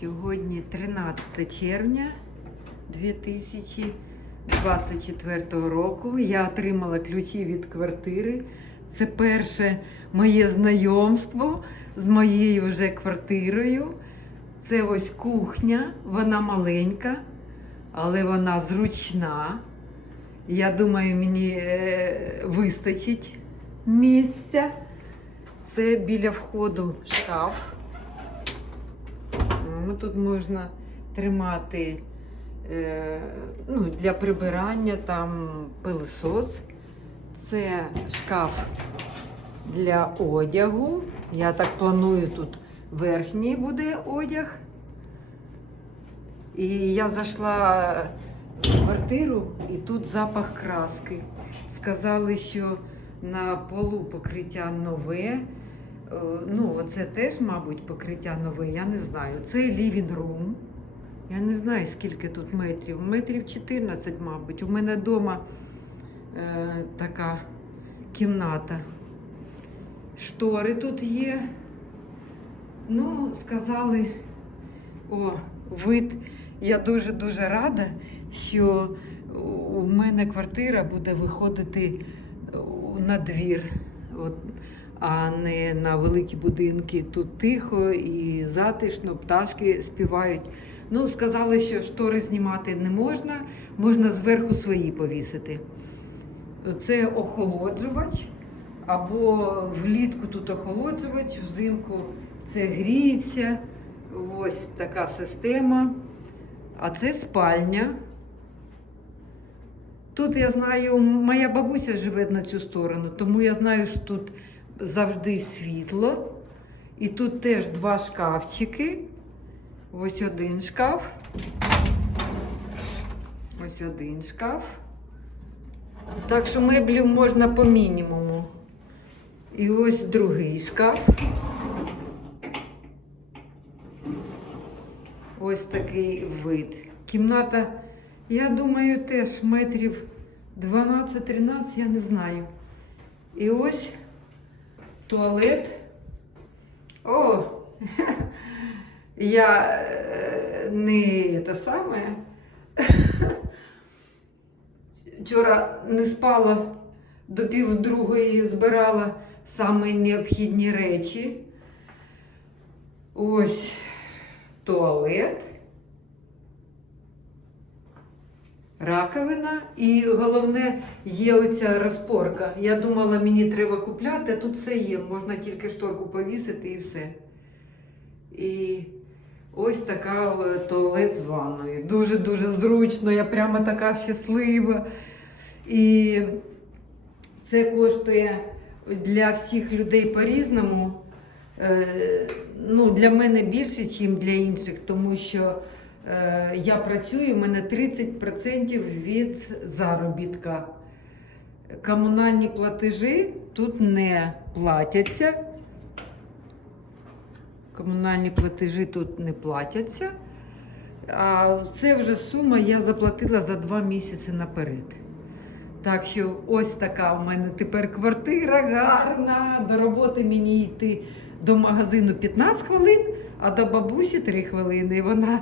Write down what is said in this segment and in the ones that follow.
Сьогодні 13 червня 2024 року. Я отримала ключі від квартири. Це перше моє знайомство з моєю вже квартирою. Це ось кухня, вона маленька, але вона зручна. Я думаю, мені е, вистачить місця. Це біля входу шкаф. Ну, Тут можна тримати е, ну, для прибирання там пилосос. Це шкаф для одягу. Я так планую, тут верхній буде одяг. І я зайшла в квартиру, і тут запах краски. Сказали, що на полу покриття нове. Е, Ну, це теж, мабуть, покриття нове, я не знаю. Це living room. Я не знаю, скільки тут метрів. Метрів 14, мабуть. У мене вдома е, така кімната. Штори тут є. Ну, сказали, о, вид. Я дуже-дуже рада, що у мене квартира буде виходити на двір. От, а не на великі будинки. Тут тихо і затишно, пташки співають. Ну, сказали, що штори знімати не можна, можна зверху свої повісити. Це охолоджувач, або влітку тут охолоджувач, взимку це гріється. Ось така система. А це спальня. Тут я знаю, моя бабуся живе на цю сторону, тому я знаю, що тут завжди світло. І тут теж два шкафчики. Ось один шкаф. Ось один шкаф. Так що меблів можна по мінімуму. І ось другий шкаф. Ось такий вид. Кімната, я думаю, теж метрів 12-13, я не знаю. І ось туалет. О! Я е, не те саме. Вчора не спала до півдругої, збирала саме необхідні речі. Ось туалет, раковина і головне є оця розпорка. Я думала, мені треба купляти, а тут все є. Можна тільки шторку повісити і все. І ось така туалет з ванною. Дуже-дуже зручно, я прямо така щаслива. І це коштує для всіх людей по-різному. Е, ну, для мене більше, ніж для інших, тому що я працюю, у мене 30% від заробітка. Комунальні платежі тут не платяться. Комунальні платежі тут не платяться. А це вже сума я заплатила за два місяці наперед. Так що ось така у мене тепер квартира гарна. До роботи мені йти до магазину 15 хвилин, а до бабусі 3 хвилини. Вона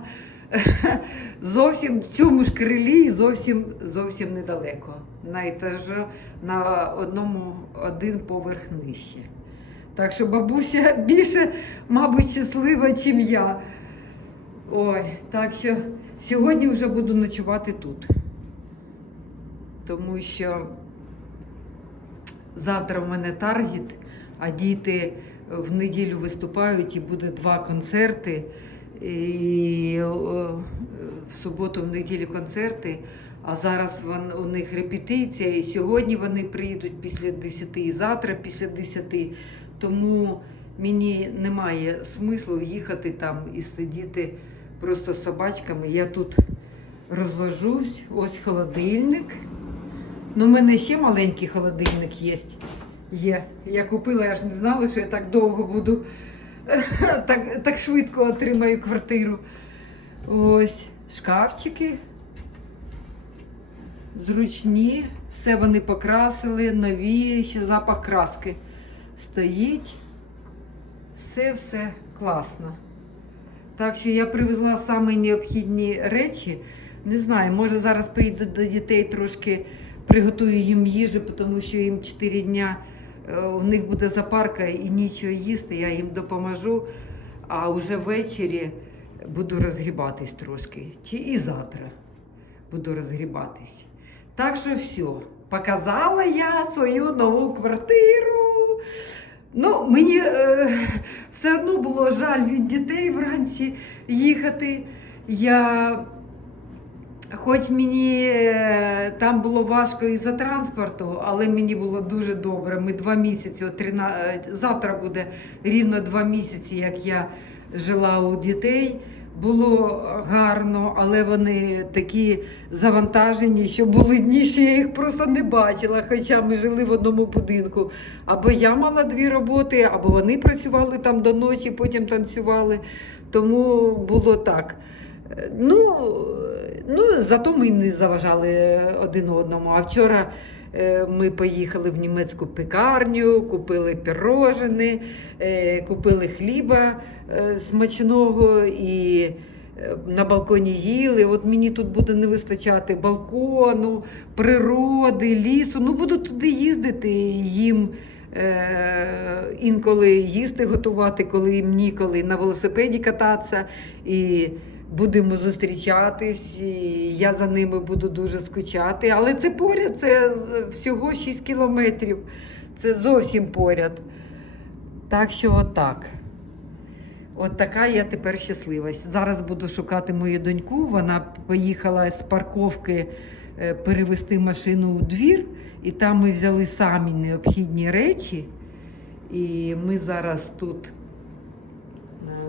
зовсім в цьому ж крилі зовсім, зовсім недалеко. На етажі, на одному один поверх нижче. Так що бабуся більше, мабуть, щаслива, ніж я. Ой, так що сьогодні вже буду ночувати тут. Тому що завтра в мене таргет, а діти в неділю виступають і буде два концерти. І в суботу, в неділю концерти. А зараз вон, у них репетиція, і сьогодні вони приїдуть після 10, і завтра після 10. Тому мені немає смислу їхати там і сидіти просто з собачками. Я тут розложусь, ось холодильник. Ну, у мене ще маленький холодильник є. Є. Я купила, я ж не знала, що я так довго буду, так, так швидко отримаю квартиру. Ось шкафчики. Зручні, все вони покрасили, нові, ще запах краски стоїть. Все-все класно. Так що я привезла самі необхідні речі. Не знаю, може зараз поїду до дітей трошки приготую їм їжу, тому що їм 4 дня е, у них буде запарка і нічого їсти, я їм допоможу. А вже ввечері буду розгрібатись трошки. Чи і завтра буду розгрібатись. Так що все, показала я свою нову квартиру. Ну, мені е, все одно було жаль від дітей вранці їхати. Я, хоч мені е, там було важко із-за транспорту, але мені було дуже добре. Ми два місяці, от 13, завтра буде рівно два місяці, як я жила у дітей. Було гарно, але вони такі завантажені, що були дні, що я їх просто не бачила. Хоча ми жили в одному будинку. Або я мала дві роботи, або вони працювали там до ночі, потім танцювали. Тому було так. Ну, ну зато ми не заважали один одному. А вчора ми поїхали в німецьку пекарню, купили пірожини, е, купили хліба е, смачного і е, на балконі їли. От мені тут буде не вистачати балкону, природи, лісу. Ну, буду туди їздити їм. Е, інколи їсти готувати, коли їм ніколи на велосипеді кататися. І будемо зустрічатись, і я за ними буду дуже скучати. Але це поряд, це всього 6 кілометрів. Це зовсім поряд. Так що отак. От така я тепер щаслива. Зараз буду шукати мою доньку. Вона поїхала з парковки е, перевести машину у двір, і там ми взяли самі необхідні речі. І ми зараз тут е,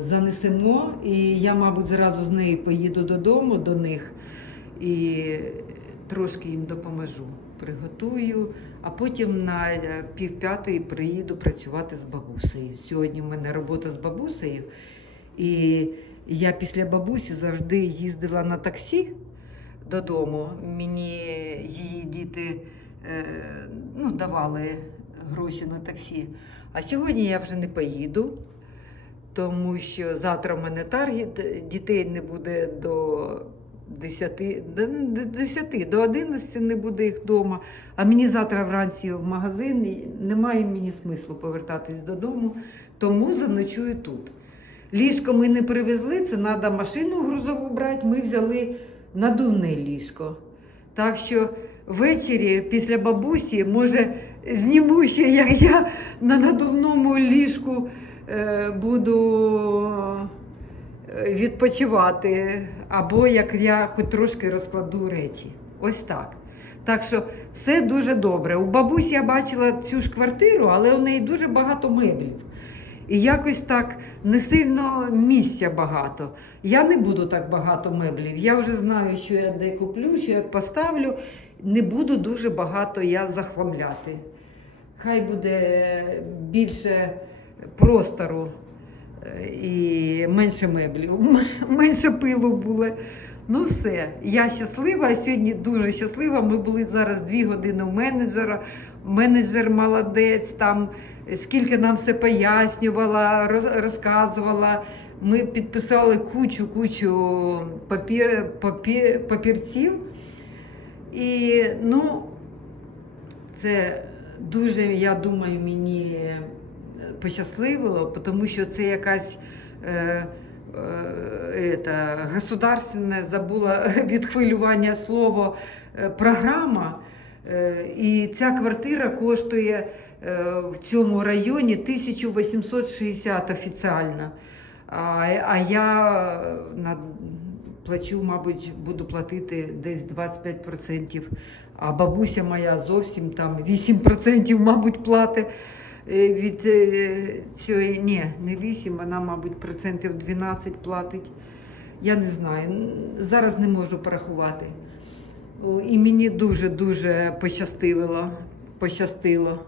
занесемо. І я, мабуть, зразу з нею поїду додому до них і трошки їм допоможу. Приготую, а потім на е, півп'ятої приїду працювати з бабусею. Сьогодні в мене робота з бабусею, і я після бабусі завжди їздила на таксі додому. Мені її діти е, ну, давали гроші на таксі. А сьогодні я вже не поїду, тому що завтра в мене таргет, дітей не буде до 10, до 10, до 11 не буде їх вдома. А мені завтра вранці в магазин немає мені смислу повертатись додому, тому заночую тут. Ліжко ми не привезли, це треба машину грузову брати. Ми взяли надувне ліжко. Так що ввечері після бабусі, може, зніму ще, як я на надувному ліжку буду е, відпочивати, або як я хоч трошки розкладу речі. Ось так. Так що все дуже добре. У бабусі я бачила цю ж квартиру, але у неї дуже багато меблів. І якось так не сильно місця багато. Я не буду так багато меблів. Я вже знаю, що я де куплю, що я поставлю. Не буду дуже багато я захламляти. Хай буде більше простору е, і менше меблів, менше пилу було. Ну все, я щаслива. Сьогодні дуже щаслива. Ми були зараз дві години у менеджера. Менеджер молодець, там скільки нам все пояснювала, розказувала. Ми підписали кучу кучу папір, папір, папірців. І ну, це дуже, я думаю, мені пощасливило, тому що це якась е, е, это, государственне, забула від хвилювання слово, е, програма. Е, І ця квартира коштує е, в цьому районі 1860 офіціально. А, а я на, плачу, мабуть, буду платити десь 25%. А бабуся моя зовсім там 8%, мабуть, платить е, від е, цієї. Ні, не 8, вона, мабуть, процентів 12 платить. Я не знаю. Зараз не можу порахувати. І мені дуже-дуже пощастило, пощастило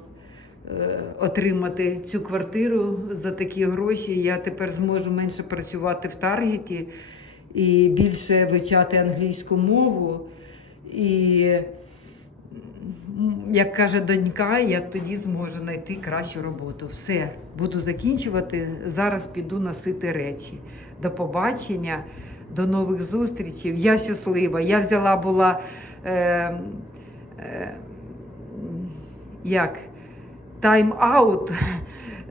е, отримати цю квартиру за такі гроші. Я тепер зможу менше працювати в Таргеті і більше вивчати англійську мову. І як каже донька, я тоді зможу знайти кращу роботу. Все, буду закінчувати. Зараз піду носити речі. До побачення, до нових зустрічей. Я щаслива. Я взяла була. Е, е, як тайм-аут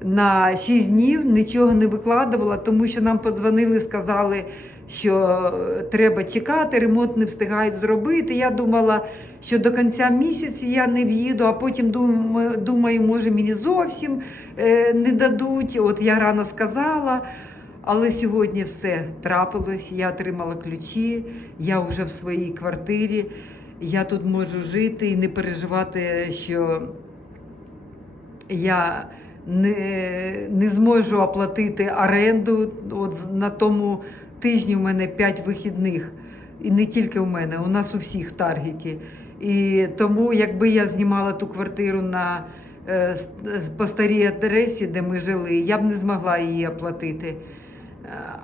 на 6 днів, нічого не викладувала, тому що нам подзвонили, сказали, що треба чекати, ремонт не встигають зробити. Я думала, що до кінця місяця я не в'їду, а потім думаю, думаю, може мені зовсім е, не дадуть. От я рано сказала. Але сьогодні все трапилось. Я отримала ключі, я вже в своїй квартирі. Я тут можу жити і не переживати, що я не, не зможу оплатити оренду. От на тому тижні у мене 5 вихідних. І не тільки у мене, у нас у всіх Таргеті. І тому, якби я знімала ту квартиру на е, по старій адресі, де ми жили, я б не змогла її оплатити.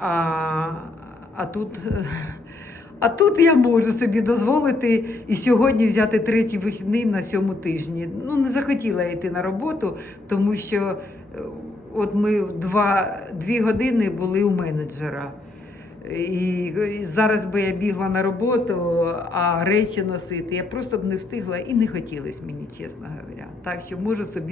А, а тут. А тут я можу собі дозволити і сьогодні взяти третій вихідний на сьому тижні. Ну, не захотіла йти на роботу, тому що е, от ми два, дві години були у менеджера. І зараз би я бігла на роботу, а речі носити. Я просто б не встигла і не хотілося мені, чесно говоря. Так що можу собі